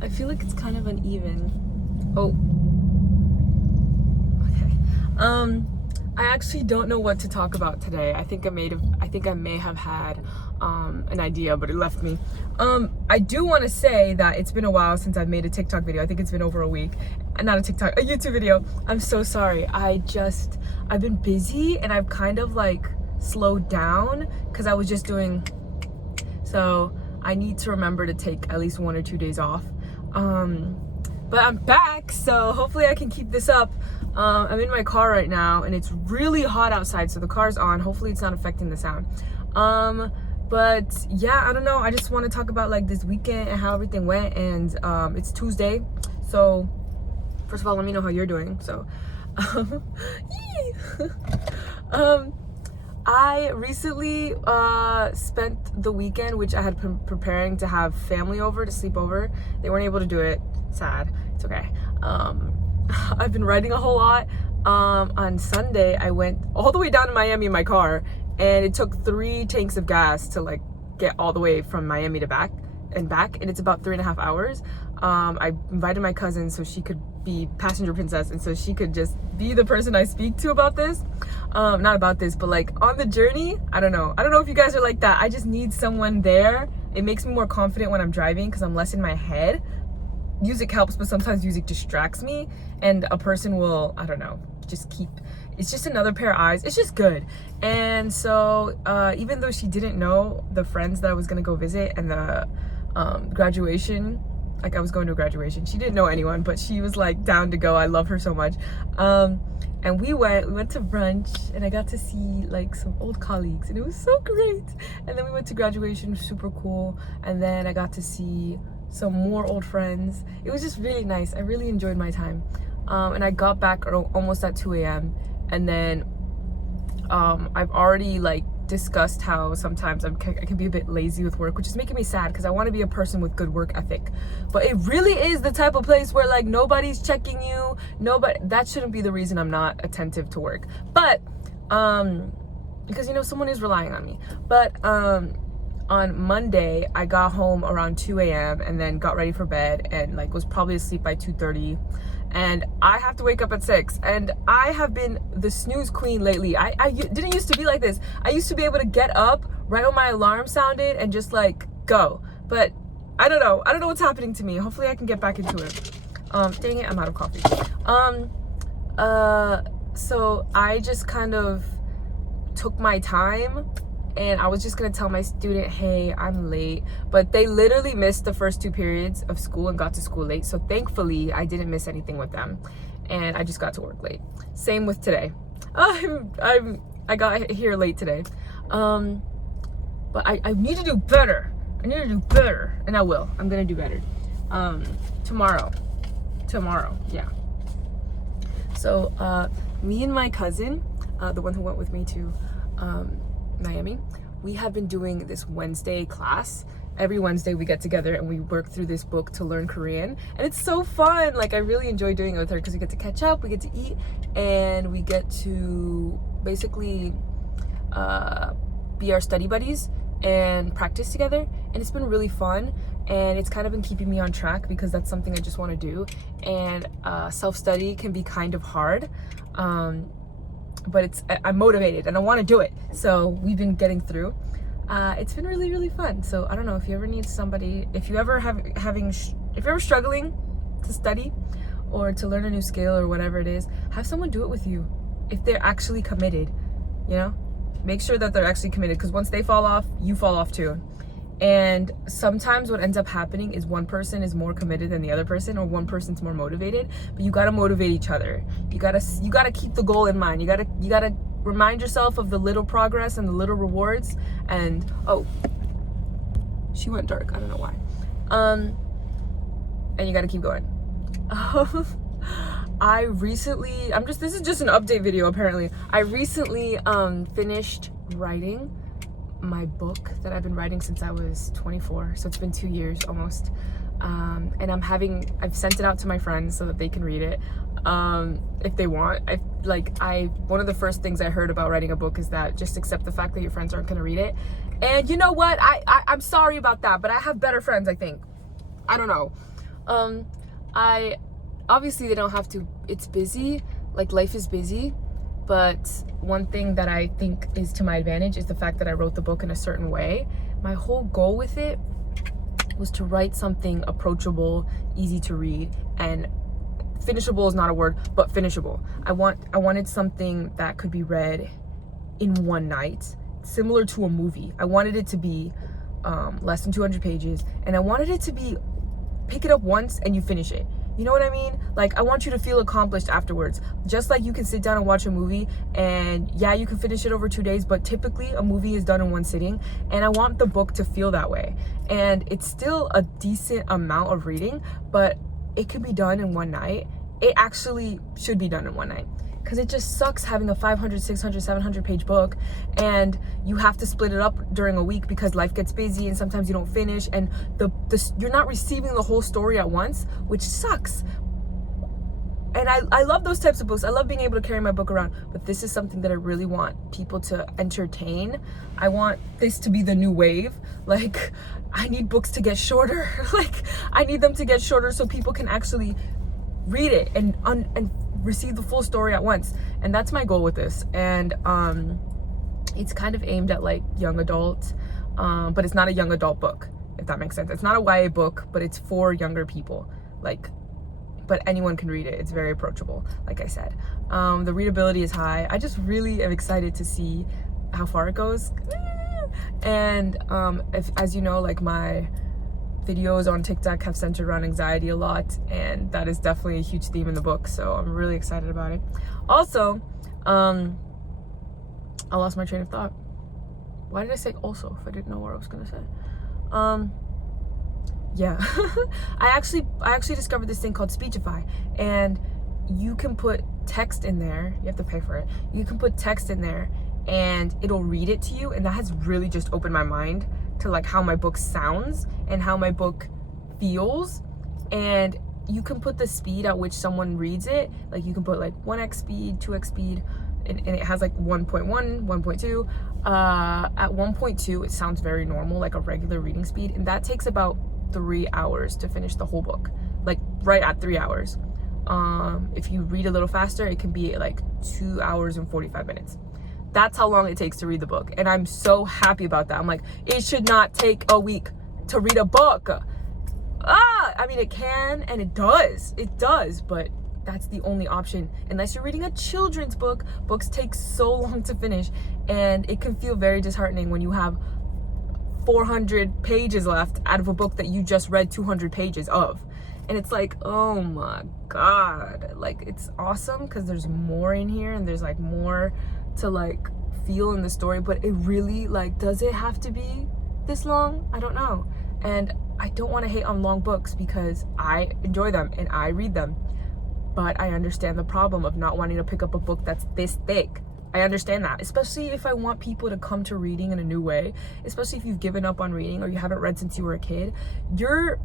I feel like it's kind of uneven. Oh. Okay. I actually don't know what to talk about today. I think I may have had an idea, but it left me. I do want to say that it's been a while since I've made a TikTok video. I think it's been over a week. Not a TikTok, a YouTube video. I'm so sorry. I've been busy and I've kind of like slowed down because I was just doing, so I need to remember to take at least 1 or 2 days off. But I'm back, so hopefully I can keep this up. I'm in my car right now and it's really hot outside, so the car's on. Hopefully it's not affecting the sound. But yeah, I don't know. I just want to talk about like this weekend and how everything went. And it's Tuesday, so first of all, let me know how you're doing. So I recently spent the weekend, which I had been preparing to have family over to sleep over. They weren't able to do it. Sad. It's okay. I've been writing a whole lot. On Sunday, I went all the way down to Miami in my car, and it took 3 tanks of gas to like get all the way from Miami to back, and it's about 3.5 hours. I invited my cousin so she could be passenger princess, and so she could just be the person I speak to about this. Not about this, but like on the journey. I don't know if you guys are like that. I just need someone there. It makes me more confident when I'm driving because I'm less in my head. Music helps, but sometimes music distracts me, and a person will, I don't know, it's just another pair of eyes. It's just good. And so even though she didn't know the friends that I was gonna go visit and the graduation, like I was going to a graduation, she didn't know anyone, but she was like down to go. I love her so much. And we went to brunch, and I got to see like some old colleagues, and it was so great. And then we went to graduation, super cool. And then I got to see some more old friends. It was just really nice. I really enjoyed my time. And I got back almost at 2 a.m. And then I've already like discussed how sometimes I can be a bit lazy with work, which is making me sad because I want to be a person with good work ethic. But it really is the type of place where like nobody's checking you. That shouldn't be the reason I'm not attentive to work. But because someone is relying on me. But on Monday, I got home around 2 a.m. and then got ready for bed and like was probably asleep by 2:30. And I have to wake up at 6. And I have been the snooze queen lately. I didn't used to be like this. I used to be able to get up right when my alarm sounded and just like go. But I don't know. I don't know what's happening to me. Hopefully I can get back into it. Dang it, I'm out of coffee. So I just kind of took my time. And I was just gonna tell my student, hey, I'm late. But they literally missed the first 2 periods of school and got to school late. So thankfully, I didn't miss anything with them. And I just got to work late. Same with today. I got here late today. But I need to do better. And I will. I'm gonna do better. Tomorrow, yeah. So me and my cousin, the one who went with me to Miami, we have been doing this Wednesday class. Every Wednesday we get together and we work through this book to learn Korean, and it's so fun. Like I really enjoy doing it with her because we get to catch up, we get to eat, and we get to basically be our study buddies and practice together. And it's been really fun, and it's kind of been keeping me on track because that's something I just want to do. And self-study can be kind of hard, but I'm motivated and I want to do it. So we've been getting through. It's been really, really fun. So I don't know if you ever need somebody, if you're ever struggling to study or to learn a new skill or whatever it is, have someone do it with you. If they're actually committed, make sure that they're actually committed, because once they fall off, you fall off too. And sometimes what ends up happening is one person is more committed than the other person, or one person's more motivated. But you gotta motivate each other. You gotta keep the goal in mind. You gotta remind yourself of the little progress and the little rewards. And oh, she went dark. I don't know why. And you gotta keep going. This is just an update video apparently. I recently finished writing my book that I've been writing since I was 24, so it's been 2 years almost. And I've sent it out to my friends so that they can read it if they want. One of the first things I heard about writing a book is that just accept the fact that your friends aren't going to read it. And you know what, I'm sorry about that, but I have better friends, I think. I don't know. I obviously they don't have to, it's busy, like life is busy, but one thing that I think is to my advantage is the fact that I wrote the book in a certain way. My whole goal with it was to write something approachable, easy to read, and finishable is not a word, but finishable. I wanted something that could be read in one night, similar to a movie. I wanted it to be less than 200 pages, and I wanted it to be pick it up once and you finish it. You know what I mean? Like, I want you to feel accomplished afterwards. Just like you can sit down and watch a movie and yeah, you can finish it over 2 days, but typically a movie is done in one sitting. And I want the book to feel that way. And it's still a decent amount of reading, but it can be done in one night. It actually should be done in one night. Because it just sucks having a 500, 600, 700 page book and you have to split it up during a week because life gets busy and sometimes you don't finish and you're not receiving the whole story at once, which sucks. And I love those types of books. I love being able to carry my book around, but this is something that I really want people to entertain. I want this to be the new wave. Like, I need books to get shorter. Like, I need them to get shorter so people can actually read it and receive the full story at once. And that's my goal with this. And it's kind of aimed at like young adult, but it's not a young adult book, if that makes sense. It's not a YA book, but it's for younger people. Like, but anyone can read it. It's very approachable, like I said. The readability is high. I just really am excited to see how far it goes. And as you know, like, my videos on TikTok have centered around anxiety a lot, and that is definitely a huge theme in the book, so I'm really excited about it. Also, I lost my train of thought. Why did I say also if I didn't know what I was gonna say? Yeah. I actually discovered this thing called Speechify, and you can put text in there. You have to pay for it. You can put text in there and it'll read it to you, and that has really just opened my mind to like how my book sounds and how my book feels. And you can put the speed at which someone reads it. Like, you can put like 1x speed, 2x speed, and it has like 1.1, 1.2. At 1.2 it sounds very normal, like a regular reading speed, and that takes about 3 hours to finish the whole book, like right at 3 hours. If you read a little faster, it can be like 2 hours and 45 minutes. That's how long it takes to read the book. And I'm so happy about that. I'm like, it should not take a week to read a book. I mean, it can, and it does, but that's the only option. Unless you're reading a children's book, books take so long to finish, and it can feel very disheartening when you have 400 pages left out of a book that you just read 200 pages of. And it's like, oh my God, like, it's awesome because there's more in here and there's like more to like feel in the story, but it really, like, does it have to be this long? I don't know. And I don't want to hate on long books because I enjoy them and I read them, but I understand the problem of not wanting to pick up a book that's this thick. I understand that, especially if I want people to come to reading in a new way, especially if you've given up on reading or you haven't read since you were a kid. You're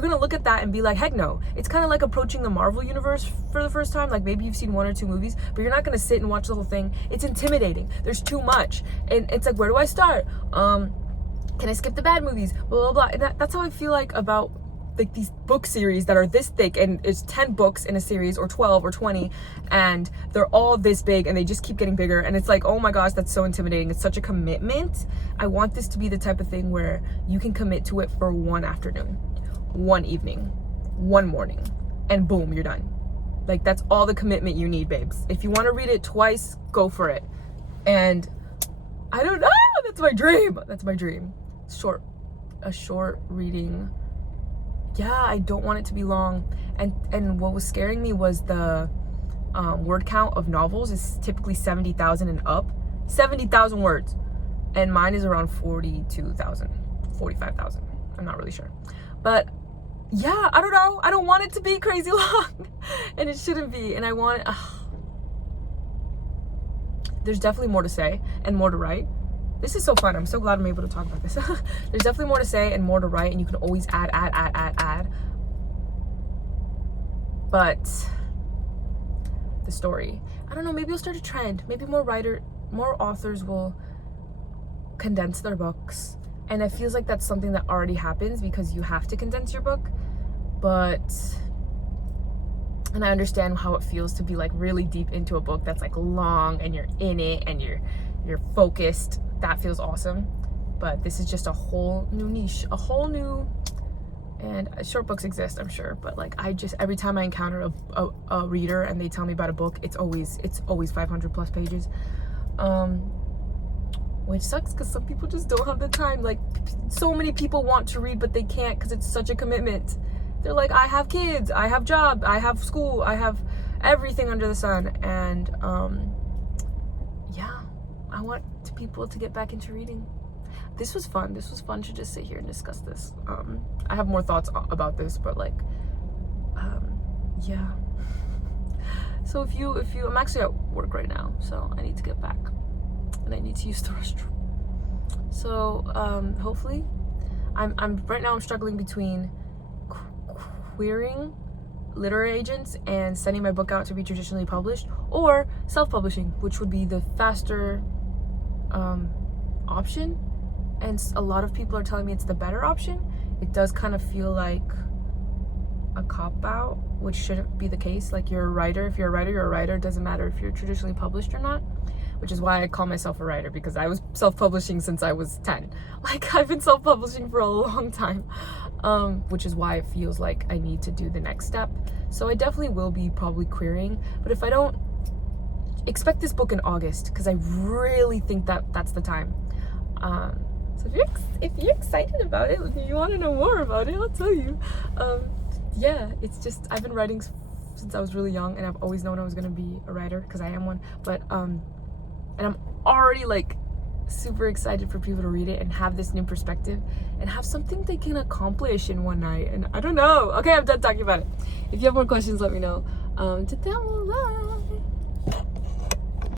gonna look at that and be like, heck no. It's kind of like approaching the Marvel universe for the first time. Like, maybe you've seen 1 or 2 movies, but you're not gonna sit and watch the whole thing. It's intimidating. There's too much, and it's like, where do I start? Can I skip the bad movies? Blah blah blah. And that's how I feel like about like these book series that are this thick, and it's 10 books in a series, or 12 or 20, and they're all this big and they just keep getting bigger, and it's like, oh my gosh, that's so intimidating. It's such a commitment. I want this to be the type of thing where you can commit to it for one afternoon, one evening, one morning, and boom, you're done. Like, that's all the commitment you need, babes. If you want to read it twice, go for it. And I don't know, that's my dream. A short reading. Yeah, I don't want it to be long. And what was scaring me was the word count of novels is typically 70,000 and up. 70,000 words. And mine is around 42,000, 45,000. I'm not really sure. But yeah, I don't know. I don't want it to be crazy long. And it shouldn't be. And I want it. There's definitely more to say and more to write. This is so fun. I'm so glad I'm able to talk about this. There's definitely more to say and more to write, and you can always add. But the story, I don't know, maybe you'll start a trend. Maybe more authors will condense their books. And it feels like that's something that already happens because you have to condense your book. And I understand how it feels to be like really deep into a book that's like long and you're in it and you're focused. That feels awesome. But this is just a whole new niche, and short books exist, I'm sure, but like every time I encounter a reader and they tell me about a book, it's always 500 plus pages, which sucks because some people just don't have the time. Like, so many people want to read but they can't because it's such a commitment. They're like, I have kids, I have job, I have school, I have everything under the sun, and yeah, I want people to get back into reading. This was fun to just sit here and discuss this. I have more thoughts about this, but like, yeah. So if you I'm actually at work right now, so I need to get back and I need to use the restroom. So hopefully, I'm right now I'm struggling between querying literary agents and sending my book out to be traditionally published, or self-publishing, which would be the faster option. And a lot of people are telling me it's the better option. It does kind of feel like a cop-out, which shouldn't be the case. Like, you're a writer. If you're a writer, you're a writer. It doesn't matter if you're traditionally published or not, which is why I call myself a writer, because I was self-publishing since I was 10. Like, I've been self-publishing for a long time, which is why it feels like I need to do the next step. So I definitely will be probably querying, but if I don't, expect this book in August, because I really think that's the time. So if you're excited about it, if you want to know more about it, I'll tell you. Yeah, it's just, I've been writing since I was really young, and I've always known I was gonna be a writer because I am one. But and I'm already like super excited for people to read it and have this new perspective and have something they can accomplish in one night. And I don't know. Okay, I'm done talking about it. If you have more questions, let me know.